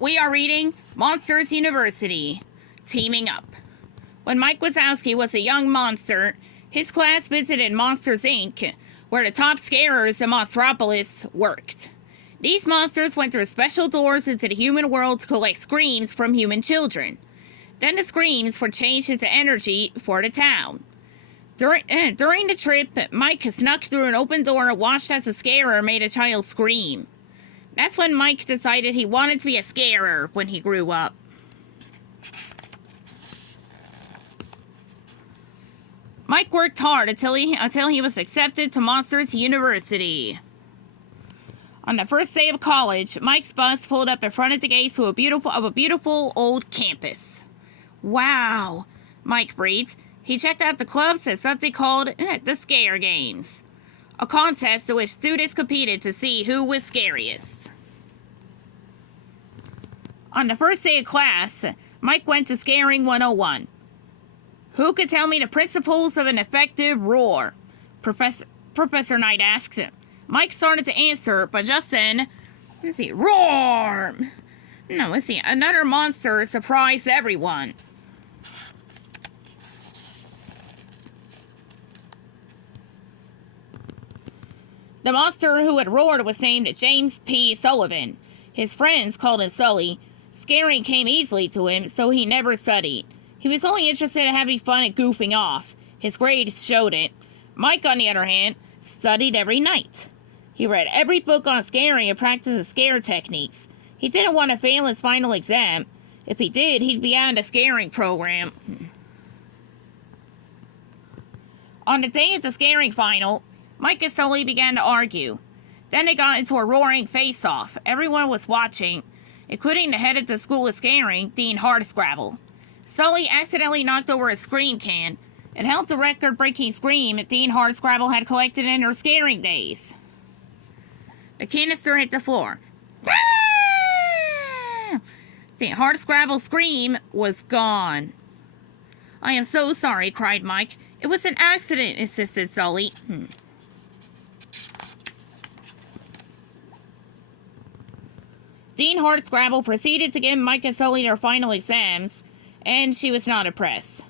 We are reading Monsters University, Teaming Up. When Mike Wazowski was a young monster, his class visited Monsters, Inc., where the top scarers in Monstropolis worked. These monsters went through special doors into the human world to collect screams from human children. Then the screams were changed into energy for the town. During the trip, Mike snuck through an open door and watched as a scarer made a child scream. That's when Mike decided he wanted to be a scarer when he grew up. Mike worked hard until he was accepted to Monsters University. On the first day of college, Mike's bus pulled up in front of the gates to a beautiful old campus. Wow, Mike breathed. He checked out the clubs at something called the Scare Games, a contest in which students competed to see who was scariest. On the first day of class, Mike went to Scaring 101. Who could tell me the principles of an effective roar? Professor Knight asked. Mike started to answer, but just then, roar! Another monster surprised everyone. The monster who had roared was named James P. Sullivan. His friends called him Sulley. Scaring came easily to him, so he never studied. He was only interested in having fun and goofing off. His grades showed it. Mike, on the other hand, studied every night. He read every book on scaring and practiced his scare techniques. He didn't want to fail his final exam. If he did, he'd be out of the scaring program. On the day of the scaring final, Mike and Sulley began to argue. Then they got into a roaring face-off. Everyone was watching, including the head of the school of scaring, Dean Hardscrabble. Sulley accidentally knocked over a scream can. It held the record-breaking scream that Dean Hardscrabble had collected in her scaring days. The canister hit the floor. The Hardscrabble's scream was gone. I am so sorry, cried Mike. It was an accident, insisted Sulley. Dean Hardscrabble proceeded to give Mike and Sulley their final exams, and she was not impressed.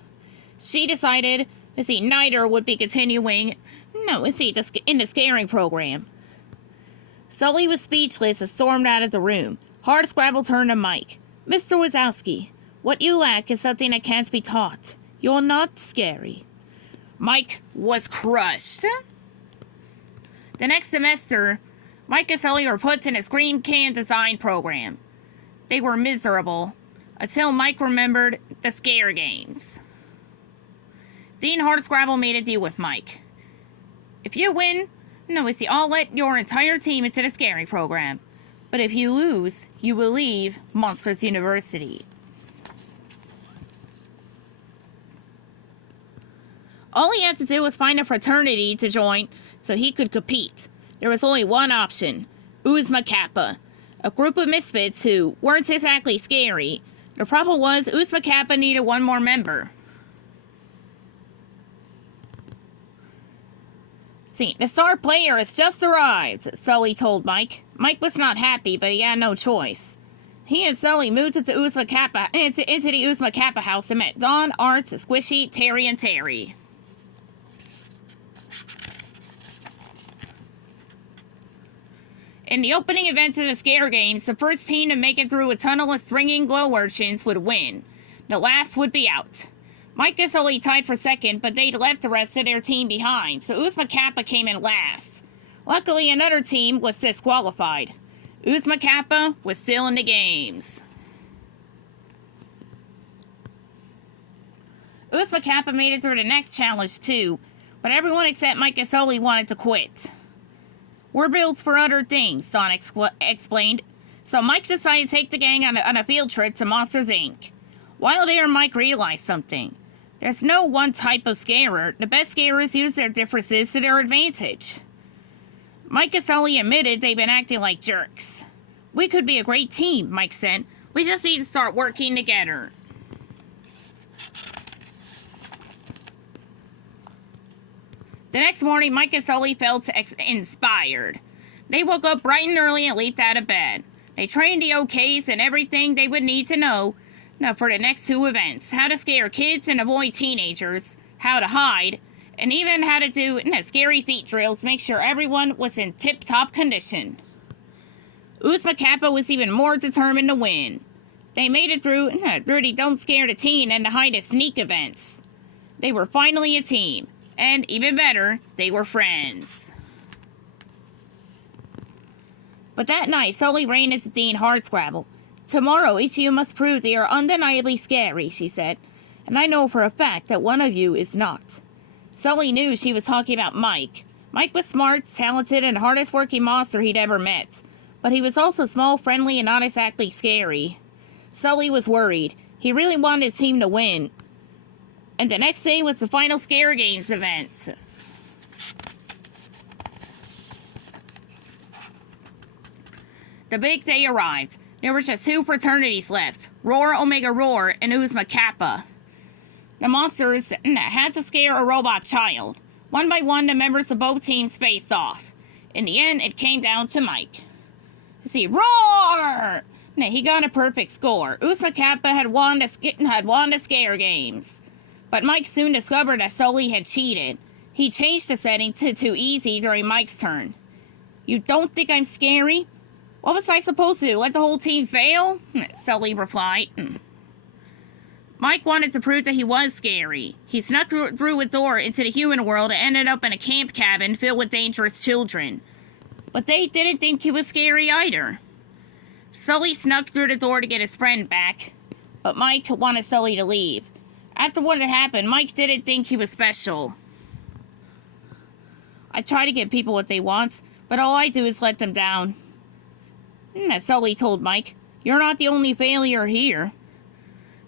She decided neither would be continuing in the scaring program. Sulley was speechless and stormed out of the room. Hardscrabble turned to Mike. Mr. Wazowski, what you lack is something that can't be taught. You're not scary. Mike was crushed. The next semester, Mike and Sulley were put in a scream can design program. They were miserable until Mike remembered the Scare Games. Dean Hardscrabble made a deal with Mike. If you win, I'll let your entire team into the scaring program. But if you lose, you will leave Monsters University. All he had to do was find a fraternity to join so he could compete. There was only one option, Uzma Kappa, a group of misfits who weren't exactly scary. The problem was Uzma Kappa needed one more member. The star player has just arrived, Sulley told Mike. Mike was not happy, but he had no choice. He and Sulley moved into the Uzma Kappa house and met Dawn, Arts, Squishy, Terry, and Terry. In the opening event of the Scare Games, the first team to make it through a tunnel of stringing glow urchins would win. The last would be out. Mike and Sulley tied for second, but they'd left the rest of their team behind, so Uzma Kappa came in last. Luckily, another team was disqualified. Uzma Kappa was still in the games. Uzma Kappa made it through the next challenge too, but everyone except Mike and Sulley wanted to quit. We're built for other things, Dawn explained. So Mike decided to take the gang on a field trip to Monsters, Inc. While there, Mike realized something. There's no one type of scarer. The best scarers use their differences to their advantage. Mike and Sulley admitted they'd been acting like jerks. We could be a great team, Mike said. We just need to start working together. The next morning, Mike and Sulley felt inspired. They woke up bright and early and leaped out of bed. They trained the OKs and everything they would need to know now for the next two events. How to scare kids and avoid teenagers, how to hide, and even how to do scary feet drills to make sure everyone was in tip-top condition. Uzma Kappa was even more determined to win. They made it through the Don't Scare the Teen and the Hide and Sneak events. They were finally a team, and even better, they were friends. But that night, Sulley ran into Dean Hardscrabble. "Tomorrow, each of you must prove they are undeniably scary," she said. "And I know for a fact that one of you is not." Sulley knew she was talking about Mike. Mike was smart, talented, and the hardest working monster he'd ever met. But he was also small, friendly, and not exactly scary. Sulley was worried. He really wanted his team to win. And the next thing was the final Scare Games event. The big day arrived. There were just two fraternities left, Roar Omega Roar and Uzma Kappa. The monsters had to scare a robot child. One by one, the members of both teams faced off. In the end, it came down to Mike. See, Roar! He got a perfect score. Uzma Kappa had won the Scare Games. But Mike soon discovered that Sulley had cheated. He changed the setting to too easy during Mike's turn. "You don't think I'm scary? What was I supposed to do, let the whole team fail?" Sulley replied. Mike wanted to prove that he was scary. He snuck through a door into the human world and ended up in a camp cabin filled with dangerous children. But they didn't think he was scary either. Sulley snuck through the door to get his friend back, but Mike wanted Sulley to leave. After what had happened, Mike didn't think he was special. "I try to give people what they want, but all I do is let them down." Sulley told Mike, "You're not the only failure here."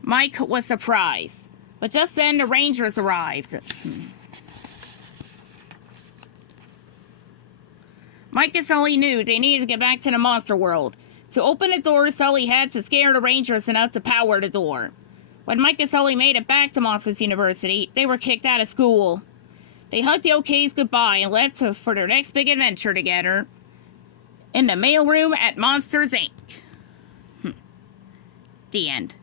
Mike was surprised, but just then the Rangers arrived. Mike and Sulley knew they needed to get back to the monster world. To open the door, Sulley had to scare the Rangers enough to power the door. When Mike and Sulley made it back to Monsters University, they were kicked out of school. They hugged the OKs goodbye and left for their next big adventure together in the mailroom at Monsters, Inc. The end.